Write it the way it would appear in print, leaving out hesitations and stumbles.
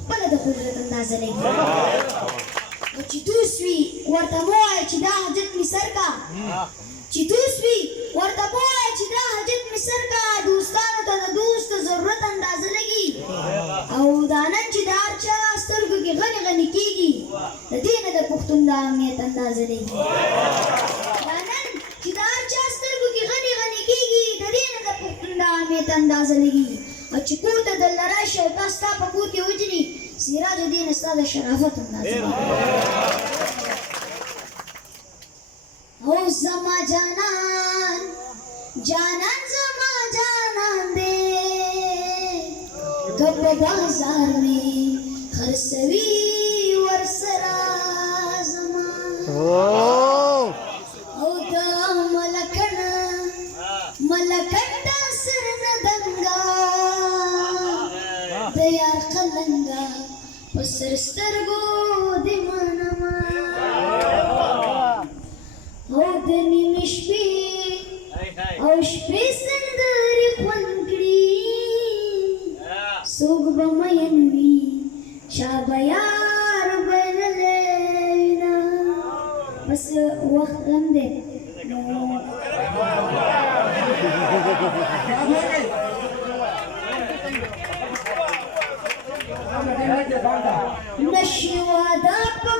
خپل د قدرت اندازه لګي او چې دوست وي ورته مو وایه چې دا حاجت مې سر کا چې دوست وي ورته مو وایه چې دا حاجت مې سر کا دوستانو ته د دوست د ضرورت اندازه لګي او دا نن چې د هر چا سترګو کې غني غني کېږي د دې نه د پښتون د اهمیت اندازه لګي دا نن چې د هر چا سترګو کې غني غني کېږي د دې نه د پښتون د اهمیت اندازه لګي او چې کور ته دلته راشي او تا ستا په کور کې وجني سراج الدین ستا د شرافت اندازه او زما جانان جانان زما جانان دے کب بازار میں خرسوی ورسرا زما او دا ملکن دا سر ندنگا دا یار قلنگا پسر سترگو دی منما او د نیمې شپې او شپې سندرې خوند کړي څوک به مین وي چا به یار بللی وینه بس وخت غم دی نشي واده په